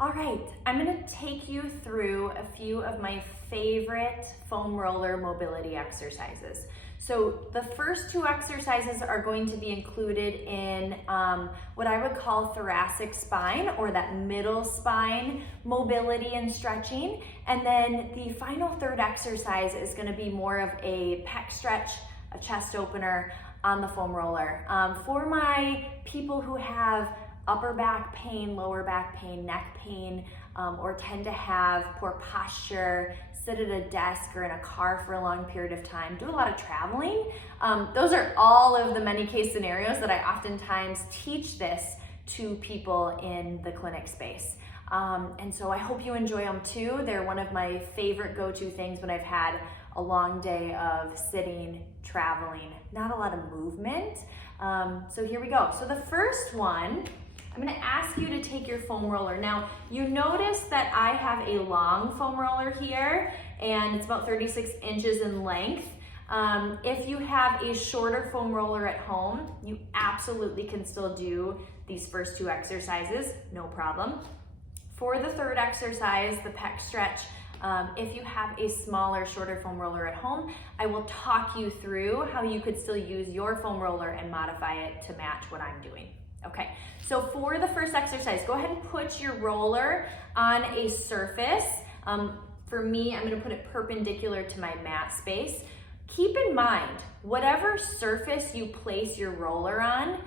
All right, I'm gonna take you through a few of my favorite foam roller mobility exercises. So the first two exercises are going to be included in what I would call thoracic spine, or that middle spine mobility and stretching. And then the final third exercise is gonna be more of a pec stretch, a chest opener on the foam roller. For my people who have upper back pain, lower back pain, neck pain, or tend to have poor posture, sit at a desk or in a car for a long period of time, do a lot of traveling. Those are all of the many case scenarios that I oftentimes teach this to people in the clinic space. And so I hope you enjoy them too. They're one of my favorite go-to things when I've had a long day of sitting, traveling, not a lot of movement. So here we go. So the first one, I'm gonna ask you to take your foam roller. Now, you notice that I have a long foam roller here, and it's about 36 inches in length. If you have a shorter foam roller at home, you absolutely can still do these first two exercises, no problem. For the third exercise, the pec stretch, if you have a smaller, shorter foam roller at home, I will talk you through how you could still use your foam roller and modify it to match what I'm doing. Okay, so for the first exercise, go ahead and put your roller on a surface. For me, I'm gonna put it perpendicular to my mat space. Keep in mind, whatever surface you place your roller on,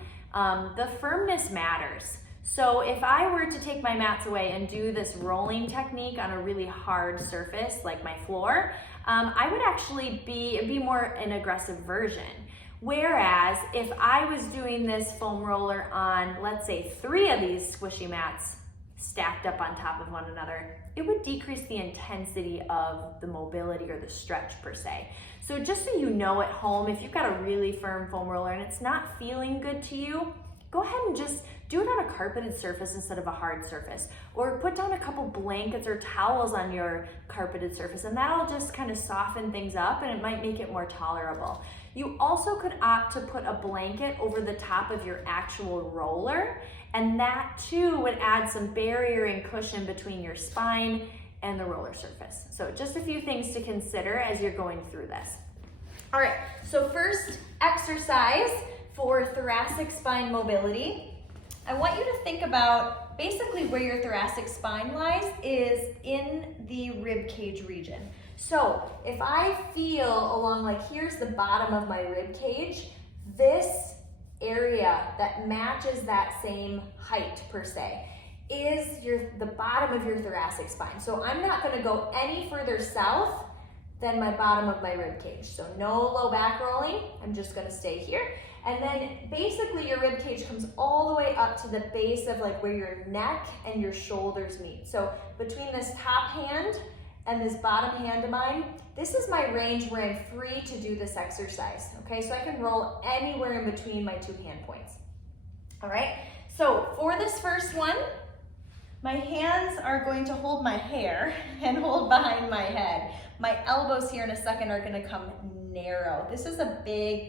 the firmness matters. So if I were to take my mats away and do this rolling technique on a really hard surface like my floor, I would actually be more an aggressive version. Whereas if I was doing this foam roller on, let's say, 3 of these squishy mats stacked up on top of one another, it would decrease the intensity of the mobility or the stretch per se. So just so you know at home, if you've got a really firm foam roller and it's not feeling good to you, go ahead and just do it on a carpeted surface instead of a hard surface, or put down a couple blankets or towels on your carpeted surface, and that'll just kind of soften things up and it might make it more tolerable. You also could opt to put a blanket over the top of your actual roller, and that too would add some barrier and cushion between your spine and the roller surface. So just a few things to consider as you're going through this. All right, so first exercise for thoracic spine mobility. I want you to think about basically where your thoracic spine lies is in the rib cage region. So if I feel along, like here's the bottom of my rib cage, this area that matches that same height per se is the bottom of your thoracic spine. So I'm not gonna go any further south than my bottom of my rib cage. So no low back rolling, I'm just gonna stay here. And then basically your rib cage comes all the way up to the base of like where your neck and your shoulders meet. So between this top hand and this bottom hand of mine, this is my range where I'm free to do this exercise, okay? So I can roll anywhere in between my 2 hand points. All right, so for this first one, my hands are going to hold my hair and hold behind my head. My elbows here in a second are gonna come narrow. This is a big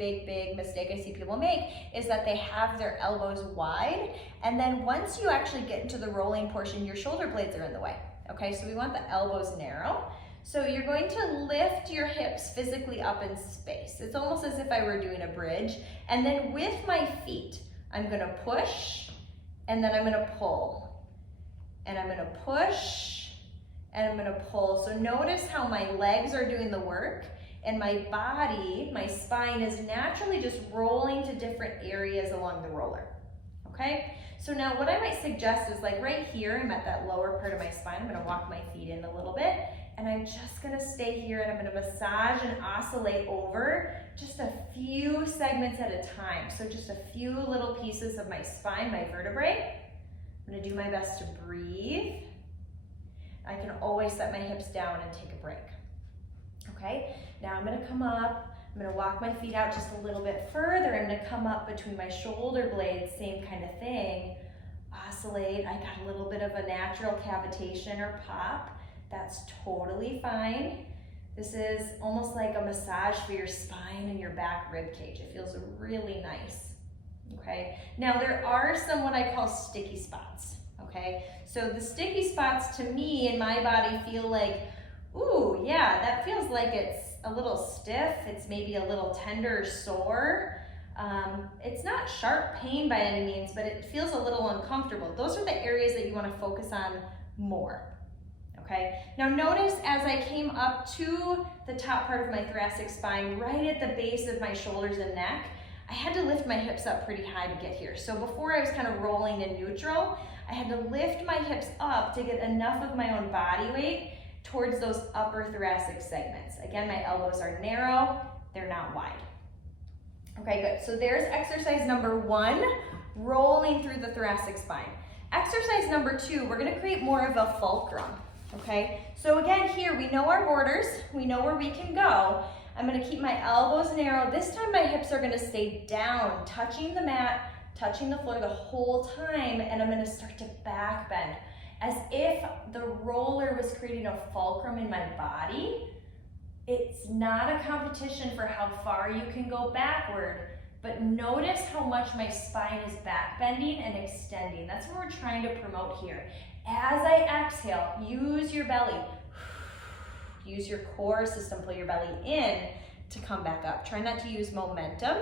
mistake I see people make, is that they have their elbows wide, and then once you actually get into the rolling portion, your shoulder blades are in the way. Okay, so we want the elbows narrow. So you're going to lift your hips physically up in space. It's almost as if I were doing a bridge. And then with my feet, I'm gonna push, and then I'm gonna pull. And I'm gonna push, and I'm gonna pull. So notice how my legs are doing the work, and my body, my spine is naturally just rolling to different areas along the roller, okay? So now what I might suggest is, like right here, I'm at that lower part of my spine. I'm gonna walk my feet in a little bit, and I'm just gonna stay here, and I'm gonna massage and oscillate over just a few segments at a time. So just a few little pieces of my spine, my vertebrae. I'm gonna do my best to breathe. I can always set my hips down and take a break. Okay, now I'm gonna come up, I'm gonna walk my feet out just a little bit further. I'm gonna come up between my shoulder blades, same kind of thing. Oscillate, I got a little bit of a natural cavitation or pop. That's totally fine. This is almost like a massage for your spine and your back rib cage. It feels really nice, okay? Now there are some what I call sticky spots, okay? So the sticky spots to me in my body feel like, ooh, yeah, that feels like it's a little stiff. It's maybe a little tender or sore. It's not sharp pain by any means, but it feels a little uncomfortable. Those are the areas that you want to focus on more. Okay, now notice as I came up to the top part of my thoracic spine, right at the base of my shoulders and neck, I had to lift my hips up pretty high to get here. So before I was kind of rolling in neutral, I had to lift my hips up to get enough of my own body weight towards those upper thoracic segments. Again, my elbows are narrow, they're not wide. Okay, good. So there's exercise number 1, rolling through the thoracic spine. Exercise number 2, we're gonna create more of a fulcrum. Okay, so again here, we know our borders, we know where we can go. I'm gonna keep my elbows narrow. This time my hips are gonna stay down, touching the mat, touching the floor the whole time, and I'm gonna start to back bend, as if the roller was creating a fulcrum in my body. It's not a competition for how far you can go backward, but notice how much my spine is back bending and extending. That's what we're trying to promote here. As I exhale, use your belly. Use your core system, pull your belly in to come back up. Try not to use momentum.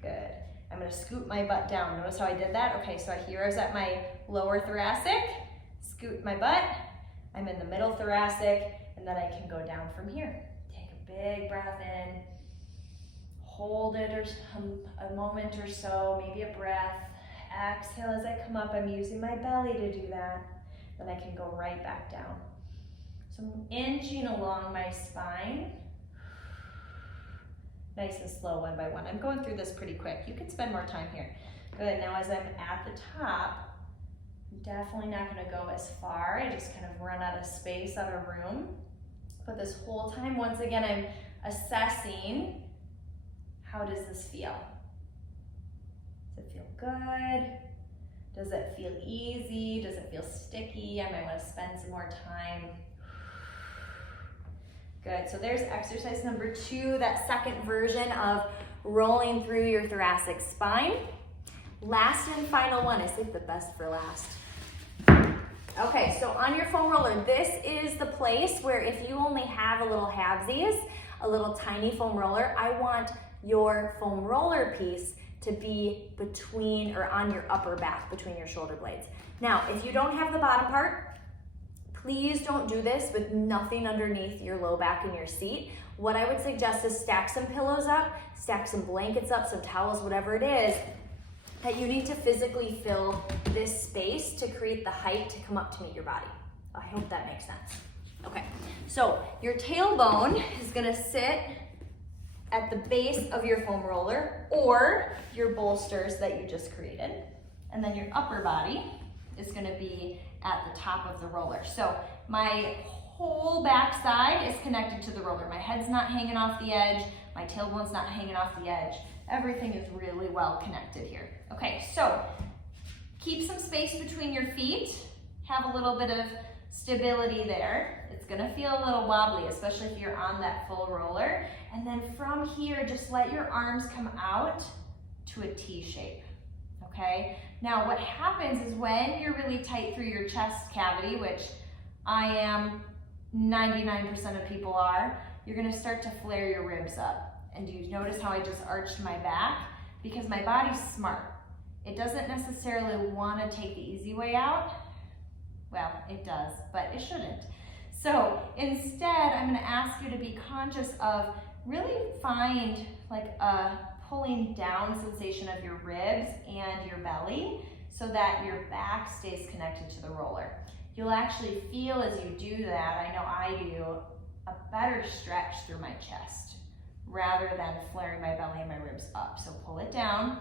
Good. I'm gonna scoot my butt down. Notice how I did that? Okay, so here I was at my lower thoracic, scoot my butt. I'm in the middle thoracic, and then I can go down from here. Take a big breath in, hold it or a moment or so, maybe a breath. Exhale as I come up. I'm using my belly to do that. Then I can go right back down. So I'm inching along my spine. Nice and slow, one by one. I'm going through this pretty quick. You can spend more time here. Good, now as I'm at the top, I'm definitely not gonna go as far. I just kind of run out of space, out of room. But this whole time, once again, I'm assessing, how does this feel? Does it feel good? Does it feel easy? Does it feel sticky? I might want to spend some more time. Good, so there's exercise number 2, that second version of rolling through your thoracic spine. Last and final one, I saved the best for last. Okay, so on your foam roller, this is the place where if you only have a little halvesies, a little tiny foam roller, I want your foam roller piece to be between or on your upper back, between your shoulder blades. Now, if you don't have the bottom part, please don't do this with nothing underneath your low back in your seat. What I would suggest is stack some pillows up, stack some blankets up, some towels, whatever it is, that you need to physically fill this space to create the height to come up to meet your body. I hope that makes sense. Okay, so your tailbone is gonna sit at the base of your foam roller or your bolsters that you just created. And then your upper body is gonna be at the top of the roller. So my whole back side is connected to the roller. My head's not hanging off the edge, my tailbone's not hanging off the edge. Everything is really well connected here. Okay, so keep some space between your feet, have a little bit of stability there. It's gonna feel a little wobbly, especially if you're on that full roller. And then from here, just let your arms come out to a T shape, okay? Now what happens is when you're really tight through your chest cavity, which I am 99% of people are, you're gonna start to flare your ribs up. And do you notice how I just arched my back? Because my body's smart. It doesn't necessarily wanna take the easy way out. Well, it does, but it shouldn't. So instead, I'm gonna ask you to be conscious of really find like a pulling down sensation of your ribs and your belly so that your back stays connected to the roller. You'll actually feel as you do that, I know I do, a better stretch through my chest rather than flaring my belly and my ribs up. So pull it down,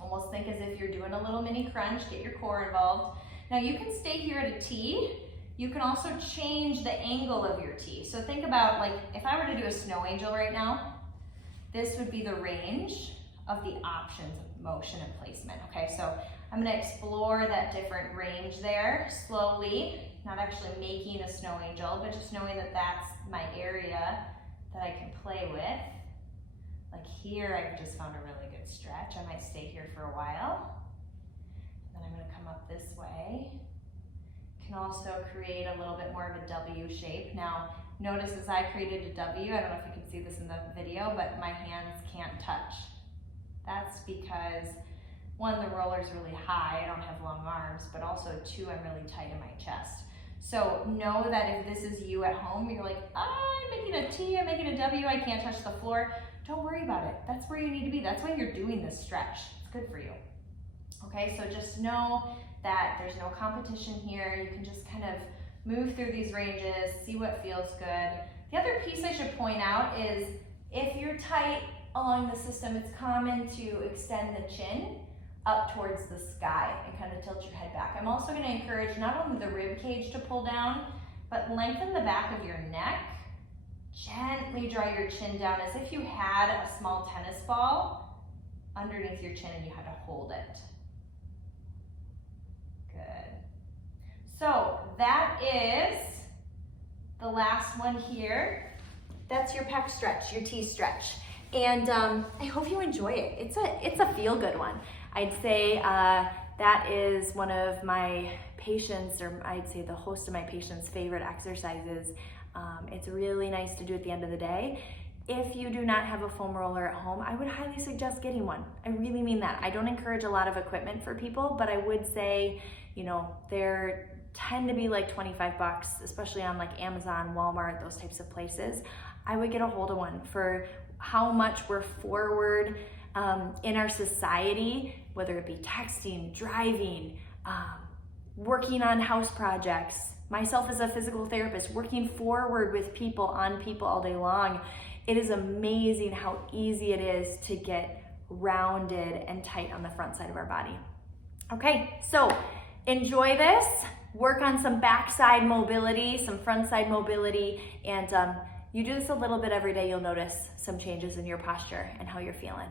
almost think as if you're doing a little mini crunch, get your core involved. Now you can stay here at a T. You can also change the angle of your T. So think about, like, if I were to do a snow angel right now, this would be the range of the options of motion and placement, okay? So I'm gonna explore that different range there slowly, not actually making a snow angel, but just knowing that that's my area that I can play with. Like here, I've just found a really good stretch. I might stay here for a while. Then I'm gonna come up this way. Can also create a little bit more of a W shape. Now, notice as I created a W, I don't know if you can see this in the video, but my hands can't touch. That's because one, the roller's really high, I don't have long arms, but also two, I'm really tight in my chest. So know that if this is you at home, you're like, I'm making a T, I'm making a W, I can't touch the floor. Don't worry about it. That's where you need to be. That's why you're doing this stretch. It's good for you. Okay, so just know that there's no competition here. You can just kind of move through these ranges, see what feels good. The other piece I should point out is if you're tight along the system, it's common to extend the chin up towards the sky and kind of tilt your head back. I'm also going to encourage not only the rib cage to pull down, but lengthen the back of your neck. Gently draw your chin down as if you had a small tennis ball underneath your chin and you had to hold it. Good. So that is the last one here. That's your pec stretch, your T stretch. And I hope you enjoy it. It's a feel-good one. I'd say that is one of my patients, or I'd say the host of my patients' favorite exercises. It's really nice to do at the end of the day. If you do not have a foam roller at home, I would highly suggest getting one. I really mean that. I don't encourage a lot of equipment for people, but I would say, you know, they tend to be like 25 bucks, especially on like Amazon, Walmart, those types of places. I would get a hold of one for how much we're forward in our society, whether it be texting, driving, working on house projects. Myself as a physical therapist, working forward with people, on people all day long. It is amazing how easy it is to get rounded and tight on the front side of our body. Okay, so enjoy this. Work on some backside mobility, some front side mobility, and you do this a little bit every day, you'll notice some changes in your posture and how you're feeling.